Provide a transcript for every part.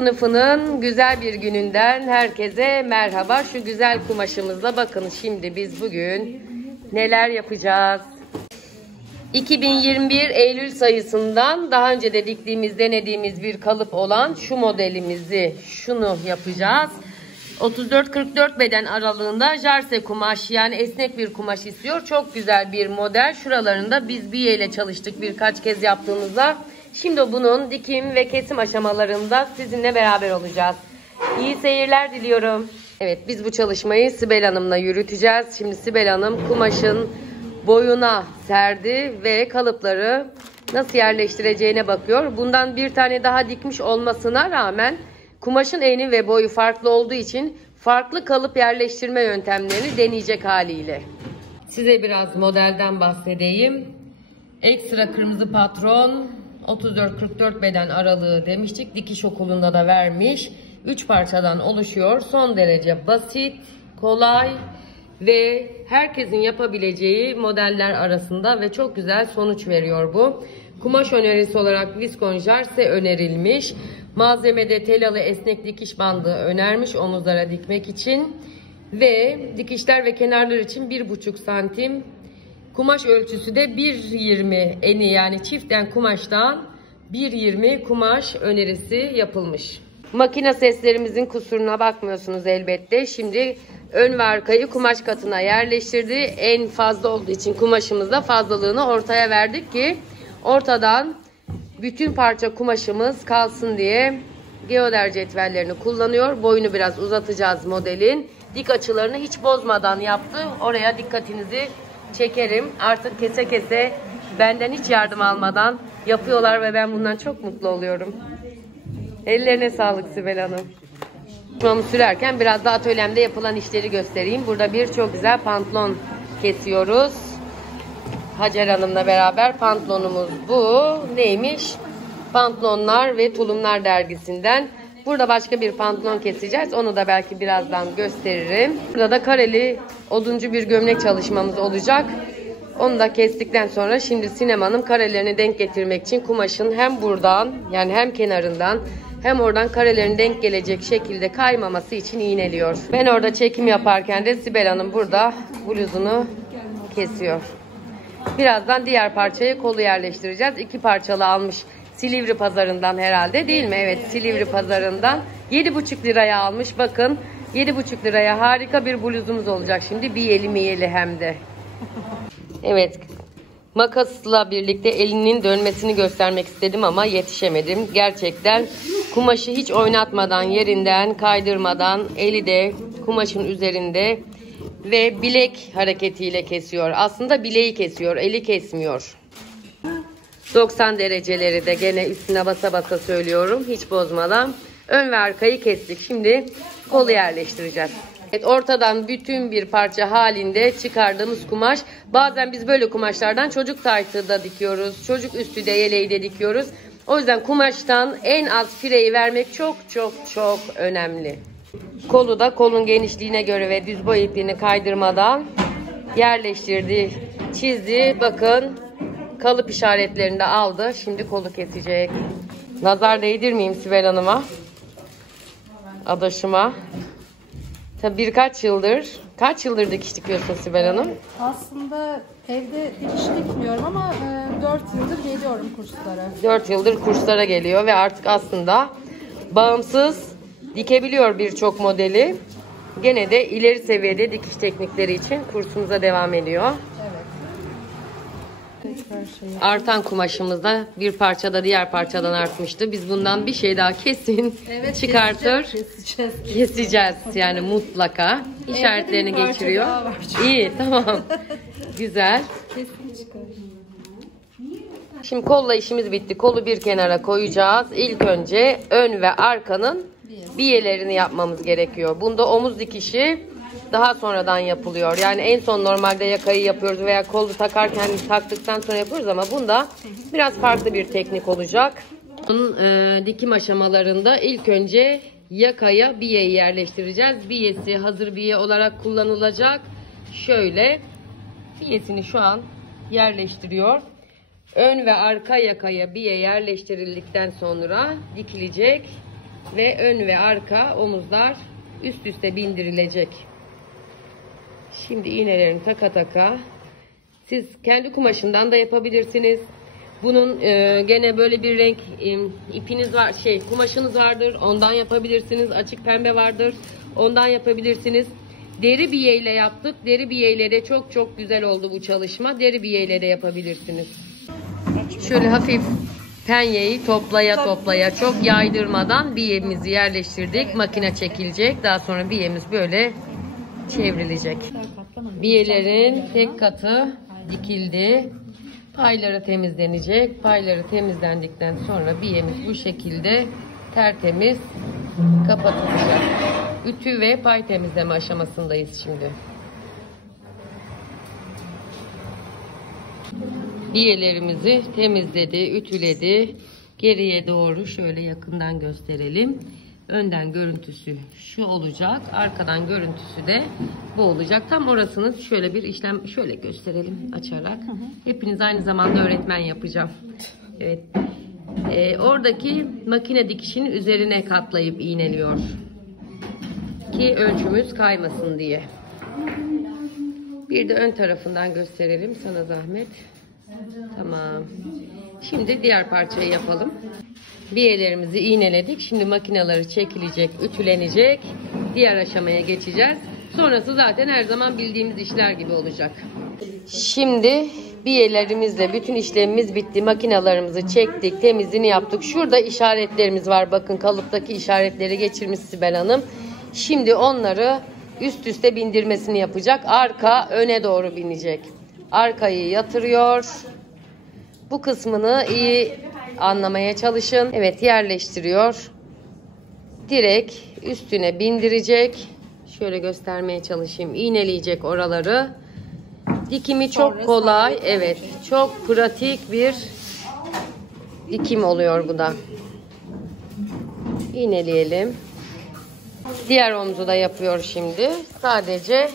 Sınıfının güzel bir gününden herkese merhaba. Şu güzel kumaşımızla bakın şimdi biz bugün neler yapacağız. 2021 Eylül sayısından daha önce de denediğimiz bir kalıp olan şu modelimizi, şunu yapacağız. 34-44 beden aralığında jarse kumaş, yani esnek bir kumaş istiyor. Çok güzel bir model. Şuralarında biz biye ile çalıştık birkaç kez yaptığımızda. Şimdi bunun dikim ve kesim aşamalarında sizinle beraber olacağız. İyi seyirler diliyorum. Evet, biz bu çalışmayı Sibel Hanım'la yürüteceğiz. Şimdi Sibel Hanım kumaşın boyuna serdi ve kalıpları nasıl yerleştireceğine bakıyor. Bundan bir tane daha dikmiş olmasına rağmen kumaşın eni ve boyu farklı olduğu için farklı kalıp yerleştirme yöntemlerini deneyecek haliyle. Size biraz modelden bahsedeyim. Ekstra kırmızı patron, 34-44 beden aralığı demiştik. Dikiş okulunda da vermiş. 3 parçadan oluşuyor. Son derece basit, kolay ve herkesin yapabileceği modeller arasında ve çok güzel sonuç veriyor bu. Kumaş önerisi olarak viskon jarse önerilmiş. Malzemede telalı esnek dikiş bandı önermiş omuzlara dikmek için. Ve dikişler ve kenarlar için 1,5 santim. Kumaş ölçüsü de 1,20 eni, yani çiften kumaştan 1,20 kumaş önerisi yapılmış. Makine seslerimizin kusuruna bakmıyorsunuz elbette. Şimdi ön ve arkayı kumaş katına yerleştirdi. En fazla olduğu için kumaşımızda fazlalığını ortaya verdik ki ortadan bütün parça kumaşımız kalsın diye geoder cetvellerini kullanıyor. Boyunu biraz uzatacağız modelin. Dik açılarını hiç bozmadan yaptı. Oraya dikkatinizi çekerim. Artık kese kese benden hiç yardım almadan yapıyorlar ve ben bundan çok mutlu oluyorum. Ellerine sağlık Sibel Hanım. Kumaşımı sürerken biraz da atölyemde yapılan işleri göstereyim. Burada bir çok güzel pantolon kesiyoruz. Hacer Hanım'la beraber pantolonumuz bu. Neymiş? Pantolonlar ve Tulumlar dergisinden. Burada başka bir pantolon keseceğiz. Onu da belki birazdan gösteririm. Burada da kareli oduncu bir gömlek çalışmamız olacak. Onu da kestikten sonra şimdi Sinem Hanım karelerini denk getirmek için kumaşın hem buradan, yani hem kenarından hem oradan karelerin denk gelecek şekilde kaymaması için iğneliyor. Ben orada çekim yaparken de Sibel Hanım burada bluzunu kesiyor. Birazdan diğer parçaya kolu yerleştireceğiz. 2 parçalı almış. Silivri pazarından herhalde, değil mi? Evet, Silivri pazarından 7,5 liraya almış. Bakın 7,5 liraya harika bir bluzumuz olacak şimdi. Biyeli miyeli hem de. Evet, makasla birlikte elinin dönmesini göstermek istedim ama yetişemedim. Gerçekten kumaşı hiç oynatmadan, yerinden kaydırmadan, eli de kumaşın üzerinde ve bilek hareketiyle kesiyor. Aslında bileği kesiyor, eli kesmiyor. 90 dereceleri de gene üstüne basa basa söylüyorum, hiç bozmadan. Ön ve arkayı kestik. Şimdi kolu yerleştireceğiz. Evet, ortadan bütün bir parça halinde çıkardığımız kumaş. Bazen biz böyle kumaşlardan çocuk taytı da dikiyoruz. Çocuk üstü de yeleği de dikiyoruz. O yüzden kumaştan en az fireyi vermek çok çok çok önemli. Kolu da kolun genişliğine göre ve düz boy ipini kaydırmadan yerleştirdi, çizdi. Bakın kalıp işaretlerini de aldı. Şimdi kolu kesecek. Nazar değdirmeyeyim Sibel Hanım'a, adaşıma. Tabii kaç yıldır dikiş dikiyorsun Sibel Hanım? Aslında evde dikiş dikmiyorum ama 4 yıldır geliyorum kurslara. 4 yıldır kurslara geliyor ve artık aslında bağımsız dikebiliyor birçok modeli. Gene de ileri seviyede dikiş teknikleri için kursumuza devam ediyor. Artan kumaşımızda bir parçada diğer parçadan artmıştı. Biz bundan bir şey daha kesin çıkartır. Keseceğiz yani mutlaka. İşaretlerini geçiriyor. İyi, tamam. Güzel. Şimdi kolla işimiz bitti. Kolu bir kenara koyacağız. İlk önce ön ve arkanın biyelerini yapmamız gerekiyor. Bunda omuz dikişi daha sonradan yapılıyor. Yani en son normalde yakayı yapıyoruz veya kolu taktıktan sonra yapıyoruz ama bunda biraz farklı bir teknik olacak. Bunun dikim aşamalarında ilk önce yakaya biyeyi yerleştireceğiz. Biyesi hazır biye olarak kullanılacak. Şöyle biyesini şu an yerleştiriyor. Ön ve arka yakaya biye yerleştirildikten sonra dikilecek. ve ön ve arka omuzlar üst üste bindirilecek. Şimdi iğnelerini taka taka. Siz kendi kumaşından da yapabilirsiniz. Bunun gene böyle bir renk ipiniz var, kumaşınız vardır. Ondan yapabilirsiniz. Açık pembe vardır. Ondan yapabilirsiniz. Deri biye ile yaptık. Deri biye ile de çok çok güzel oldu bu çalışma. Deri biye ile de yapabilirsiniz. Şöyle hafif penyeyi toplaya toplaya, çok yaydırmadan biyemizi yerleştirdik. Makine çekilecek. Daha sonra biyemiz böyle çevrilecek. Biyelerin tek katı dikildi. Payları temizlenecek. Payları temizlendikten sonra biyemiz bu şekilde tertemiz kapatılacak. Ütü ve pay temizleme aşamasındayız şimdi. Biyelerimizi temizledi, ütüledi. Geriye doğru şöyle yakından gösterelim. Önden görüntüsü şu olacak. Arkadan görüntüsü de bu olacak. Tam orasını şöyle bir işlem şöyle gösterelim açarak. Hepiniz aynı zamanda öğretmen yapacağım. Evet. Oradaki makine dikişinin üzerine katlayıp iğneliyor. Ki ölçümüz kaymasın diye. Bir de ön tarafından gösterelim sana zahmet. Tamam. Şimdi diğer parçayı yapalım. Biyelerimizi iğneledik. Şimdi makineleri çekilecek, ütülenecek. Diğer aşamaya geçeceğiz. Sonrası zaten her zaman bildiğimiz işler gibi olacak. Şimdi biyelerimizle bütün işlemimiz bitti. Makinalarımızı çektik, temizliğini yaptık. Şurada işaretlerimiz var. Bakın kalıptaki işaretleri geçirmiş Sibel Hanım. Şimdi onları üst üste bindirmesini yapacak. Arka öne doğru binecek. Arkayı yatırıyor. Bu kısmını iyi anlamaya çalışın. Evet, yerleştiriyor. Direkt üstüne bindirecek. Şöyle göstermeye çalışayım. İğneleyecek oraları. Dikimi çok kolay. Evet, çok pratik bir dikim oluyor bu da. İğneleyelim. Diğer omuzu da yapıyor şimdi. Sadece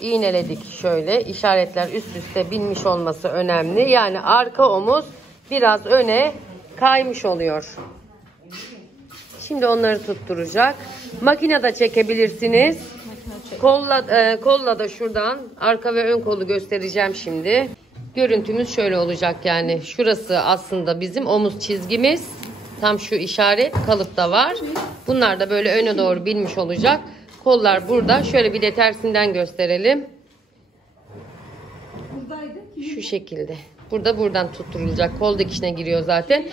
iğneledik şöyle. İşaretler üst üste binmiş olması önemli. Yani arka omuz biraz öne kaymış oluyor. Şimdi onları tutturacak. Makinede çekebilirsiniz. Kolla da şuradan arka ve ön kolu göstereceğim şimdi. Görüntümüz şöyle olacak yani. Şurası aslında bizim omuz çizgimiz. Tam şu işaret kalıpta var. Bunlar da böyle öne doğru binmiş olacak. Kollar burada. Şöyle bir de tersinden gösterelim. Şu şekilde. Buradan tutturulacak. Kol dikişine giriyor zaten.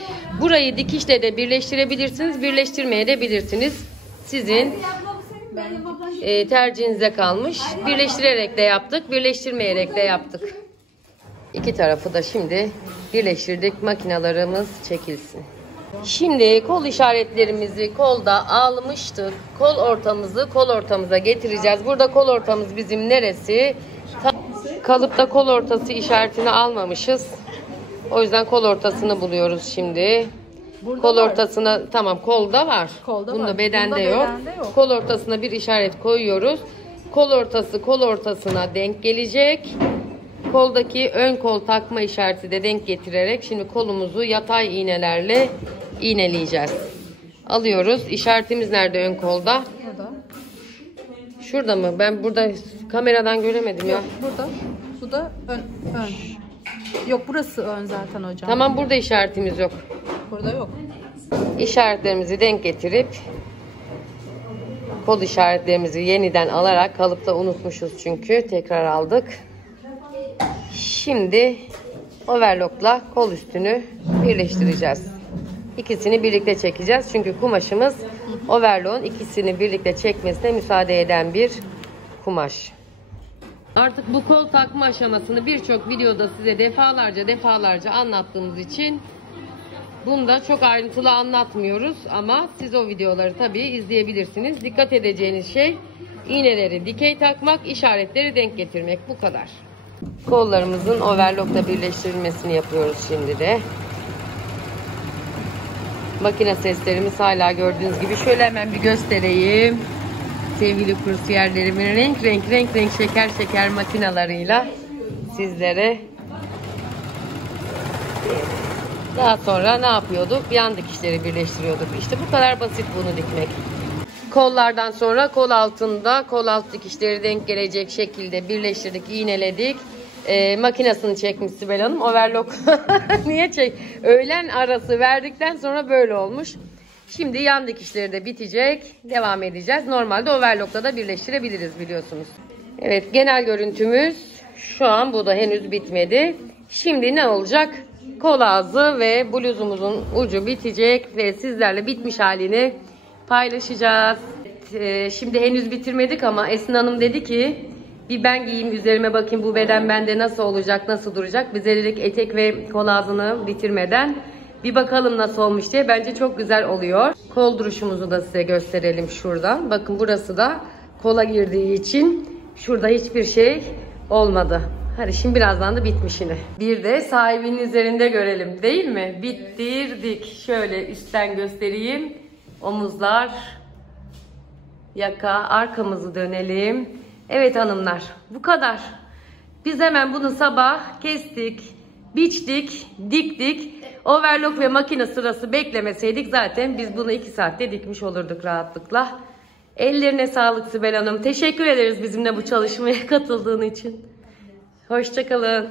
Burayı dikişle de birleştirebilirsiniz. Birleştirmeye de bilirsiniz. Sizin tercihinize kalmış. Birleştirerek de yaptık. Birleştirmeyerek de yaptık. İki tarafı da şimdi birleştirdik. Makinalarımız çekilsin. Şimdi kol işaretlerimizi kolda almıştık. Kol ortamıza getireceğiz. Burada kol ortamız bizim neresi? Kalıpta kol ortası işaretini almamışız. O yüzden kol ortasını buluyoruz şimdi. Burada kol ortasına tamam, kolda var. Bunda bedende yok. Kol ortasına bir işaret koyuyoruz. Kol ortası kol ortasına denk gelecek. Koldaki ön kol takma işareti de denk getirerek şimdi kolumuzu yatay iğnelerle iğneleyeceğiz. Alıyoruz. İşaretimiz nerede ön kolda? Burada. Şurada mı? Ben burada kameradan göremedim ya. Burada. Bu da ön. Yok, burası ön zaten hocam. Tamam, burada işaretimiz yok. Burada yok. İşaretlerimizi denk getirip kol işaretlerimizi yeniden alarak, kalıpta unutmuşuz çünkü tekrar aldık. Şimdi overlockla kol üstünü birleştireceğiz. İkisini birlikte çekeceğiz. Çünkü kumaşımız overlock'un ikisini birlikte çekmesine müsaade eden bir kumaş. Artık bu kol takma aşamasını birçok videoda size defalarca anlattığımız için bunda çok ayrıntılı anlatmıyoruz. Ama siz o videoları tabii izleyebilirsiniz. Dikkat edeceğiniz şey iğneleri dikey takmak, işaretleri denk getirmek. Bu kadar. Kollarımızın overlockla birleştirilmesini yapıyoruz şimdi de. Makine seslerimiz hala gördüğünüz gibi. Şöyle hemen bir göstereyim. Sevgili kursiyerlerimin renk şeker makinalarıyla sizlere Daha sonra ne yapıyorduk? Yan dikişleri birleştiriyorduk. İşte bu kadar basit bunu dikmek. Kollardan sonra kol altında kol alt dikişleri denk gelecek şekilde birleştirdik, iğneledik. Makinesini çekmiş Sibel Hanım. Overlock. Niye çek? Öğlen arası verdikten sonra böyle olmuş. Şimdi yan dikişleri de bitecek. Devam edeceğiz. Normalde overlock'la da birleştirebiliriz biliyorsunuz. Evet, genel görüntümüz şu an bu da henüz bitmedi. Şimdi ne olacak? Kol ağzı ve bluzumuzun ucu bitecek ve sizlerle bitmiş halini paylaşacağız. Şimdi henüz bitirmedik ama Esin Hanım dedi ki bir ben giyeyim üzerime bakayım bu beden bende nasıl olacak, nasıl duracak. Bize dedik etek ve kol ağzını bitirmeden bir bakalım nasıl olmuş diye. Bence çok güzel oluyor. Kol duruşumuzu da size gösterelim şuradan. Bakın burası da kola girdiği için şurada hiçbir şey olmadı. Hadi şimdi birazdan da bitmişini. Bir de sahibinin üzerinde görelim değil mi? Bitirdik. Şöyle üstten göstereyim. Omuzlar, yaka, arkamızı dönelim. Evet hanımlar, bu kadar. Biz hemen bunu sabah kestik, biçtik, diktik. Overlock ve makine sırası beklemeseydik zaten biz bunu 2 saatte dikmiş olurduk rahatlıkla. Ellerine sağlık Sibel Hanım. Teşekkür ederiz bizimle bu çalışmaya katıldığın için. Hoşça kalın.